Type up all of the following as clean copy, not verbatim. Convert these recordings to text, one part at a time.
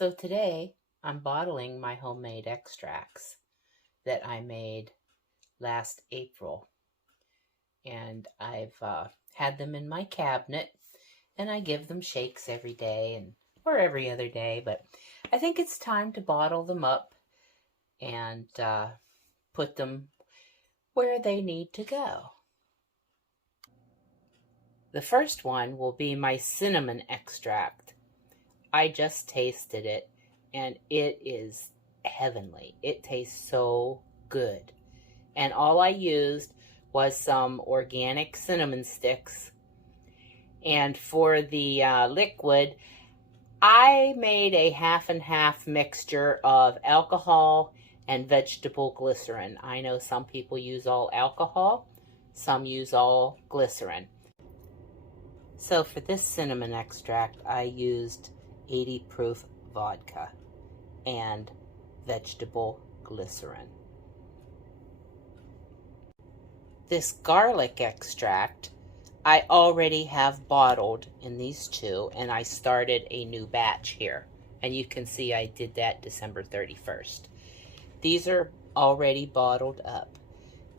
So today I'm bottling my homemade extracts that I made last April. And I've had them in my cabinet, and I give them shakes every day or every other day. But I think it's time to bottle them up and put them where they need to go. The first one will be my cinnamon extract. I just tasted it, and it is heavenly. It tastes so good. And all I used was some organic cinnamon sticks. And for the liquid, I made a half and half mixture of alcohol and vegetable glycerin. I know some people use all alcohol, some use all glycerin. So for this cinnamon extract, I used 80 proof vodka and vegetable glycerin. This garlic extract I already have bottled in these two, and I started a new batch here. And you can see I did that December 31st. These are already bottled up,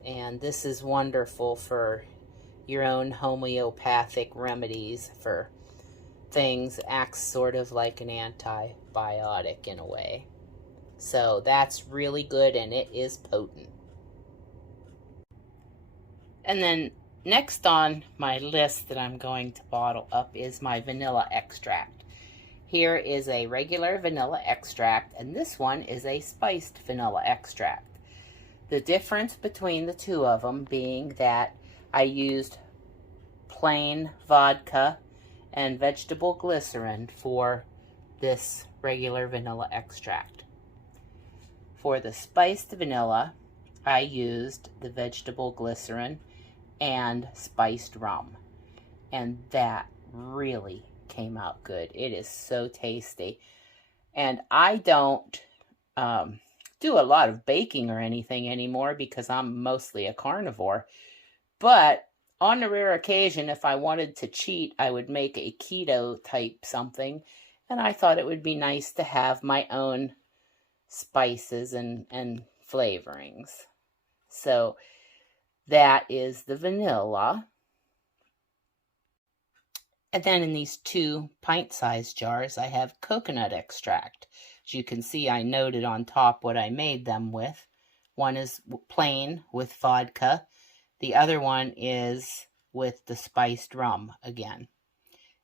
and this is wonderful for your own homeopathic remedies for things. Acts sort of like an antibiotic in a way. So that's really good, and it is potent. And then next on my list that I'm going to bottle up is my vanilla extract. Here is a regular vanilla extract, and this one is a spiced vanilla extract. The difference between the two of them being that I used plain vodka and vegetable glycerin for this regular vanilla extract. For the spiced vanilla, I used the vegetable glycerin and spiced rum, and that really came out good. It is so tasty. And I don't do a lot of baking or anything anymore because I'm mostly a carnivore, but on the rare occasion, if I wanted to cheat, I would make a keto type something, and I thought it would be nice to have my own spices and flavorings. So that is the vanilla. And then in these 2 pint-sized jars, I have coconut extract. As you can see, I noted on top what I made them with. One is plain with vodka. The other one is with the spiced rum again.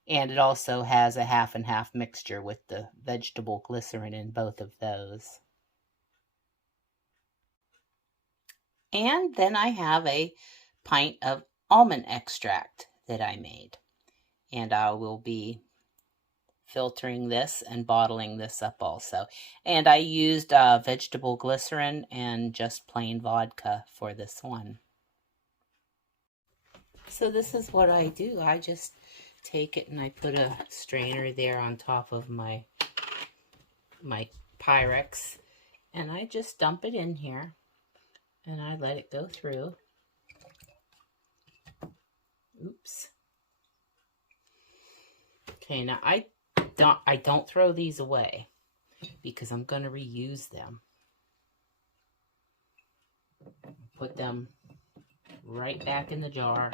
And it also has a half and half mixture with the vegetable glycerin in both of those. And then I have a pint of almond extract that I made. And I will be filtering this and bottling this up also. And I used vegetable glycerin and just plain vodka for this one. So this is what I do. I just take it and I put a strainer there on top of my Pyrex, and I just dump it in here and I let it go through. Oops. Okay, now I don't throw these away because I'm going to reuse them. Put them right back in the jar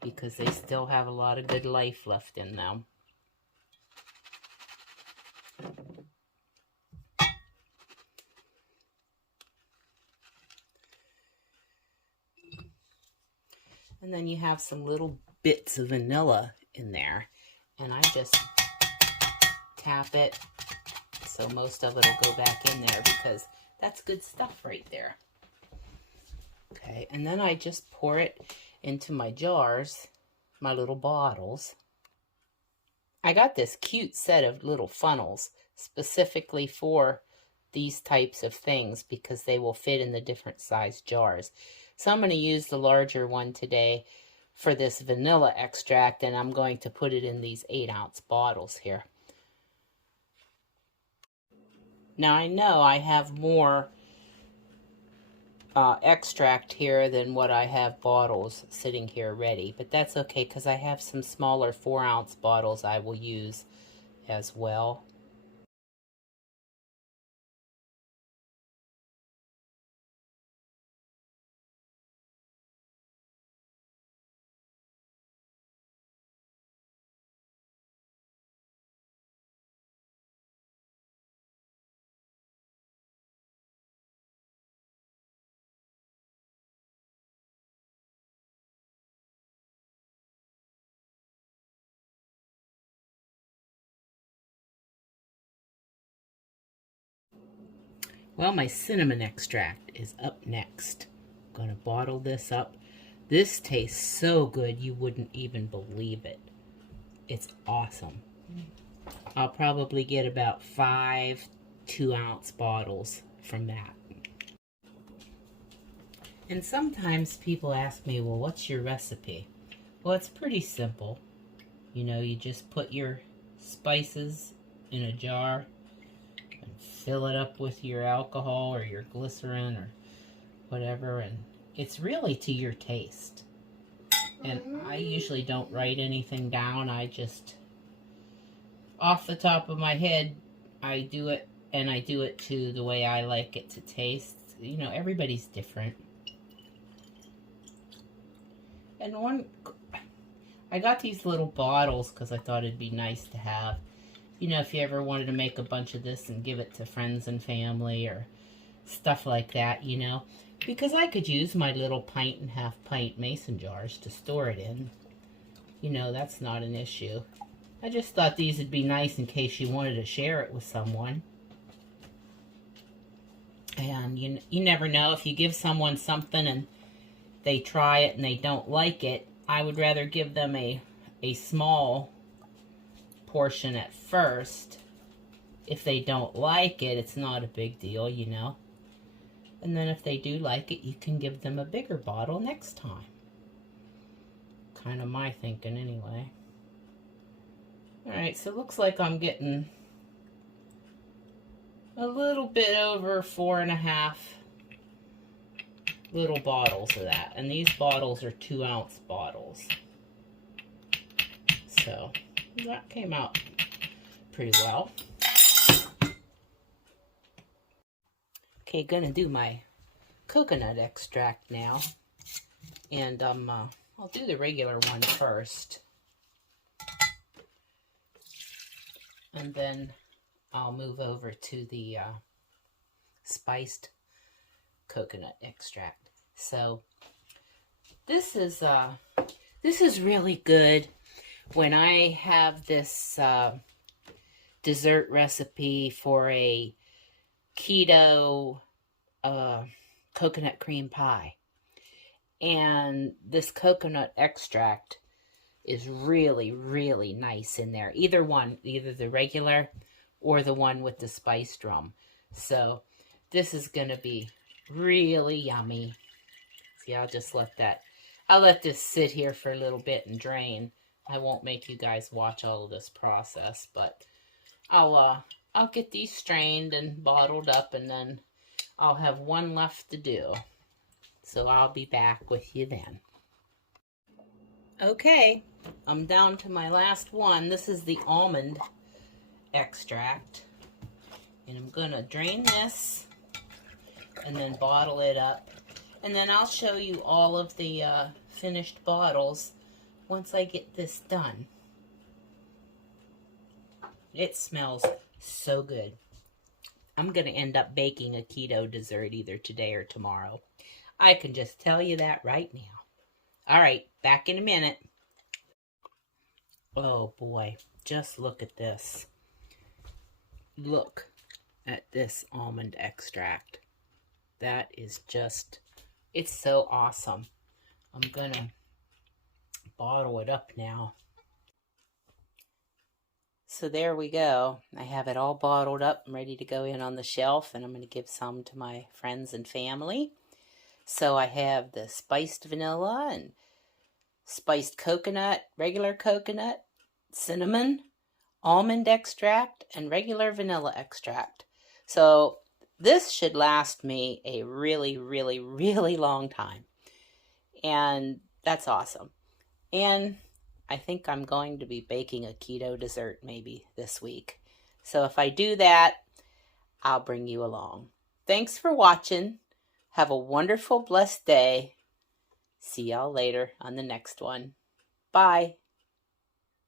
because they still have a lot of good life left in them. And then you have some little bits of vanilla in there, and I just tap it so most of it will go back in there because that's good stuff right there. Okay, and then I just pour it into my jars, my little bottles. I got this cute set of little funnels specifically for these types of things because they will fit in the different size jars. So I'm going to use the larger one today for this vanilla extract, and I'm going to put it in these 8-ounce bottles here. Now I know I have more extract here than what I have bottles sitting here ready, but that's okay because I have some smaller 4-ounce bottles I will use as well. Well, my cinnamon extract is up next. I'm going to bottle this up. This tastes so good you wouldn't even believe it. It's awesome. I'll probably get about 5 2-ounce bottles from that. And sometimes people ask me, well, what's your recipe? Well, it's pretty simple. You know, you just put your spices in a jar and fill it up with your alcohol or your glycerin or whatever, and it's really to your taste. And I usually don't write anything down. I just, off the top of my head, I do it, and I do it to the way I like it to taste. You know, everybody's different. And I got these little bottles because I thought it'd be nice to have. You know, if you ever wanted to make a bunch of this and give it to friends and family or stuff like that, you know. Because I could use my little pint and half pint mason jars to store it in. You know, that's not an issue. I just thought these would be nice in case you wanted to share it with someone. And you never know, if you give someone something and they try it and they don't like it, I would rather give them a small portion at first. If they don't like it, it's not a big deal, you know. And then if they do like it, you can give them a bigger bottle next time. Kind of my thinking anyway. Alright, so it looks like I'm getting a little bit over 4.5 little bottles of that. And these bottles are 2-ounce bottles. So that came out pretty well. Okay, gonna do my coconut extract now. And I'll do the regular one first. And then I'll move over to the spiced coconut extract. So this is really good when I have this dessert recipe for a keto coconut cream pie. And this coconut extract is really, really nice in there. Either one, either the regular or the one with the spiced rum. So this is going to be really yummy. See, I'll let this sit here for a little bit and drain. I won't make you guys watch all of this process, but I'll get these strained and bottled up, and then I'll have one left to do. So I'll be back with you then. Okay, I'm down to my last one. This is the almond extract. And I'm going to drain this and then bottle it up. And then I'll show you all of the finished bottles once I get this done. It smells so good. I'm going to end up baking a keto dessert either today or tomorrow. I can just tell you that right now. All right, back in a minute. Oh boy, just look at this. Look at this almond extract. That is just, it's so awesome. I'm gonna bottle it up now. So there we go. I have it all bottled up and ready to go in on the shelf, and I'm going to give some to my friends and family. So I have the spiced vanilla and spiced coconut, regular coconut, cinnamon, almond extract, and regular vanilla extract. So this should last me a really, really, really long time. And that's awesome. And I think I'm going to be baking a keto dessert maybe this week. So if I do that, I'll bring you along. Thanks for watching. Have a wonderful, blessed day. See y'all later on the next one. Bye.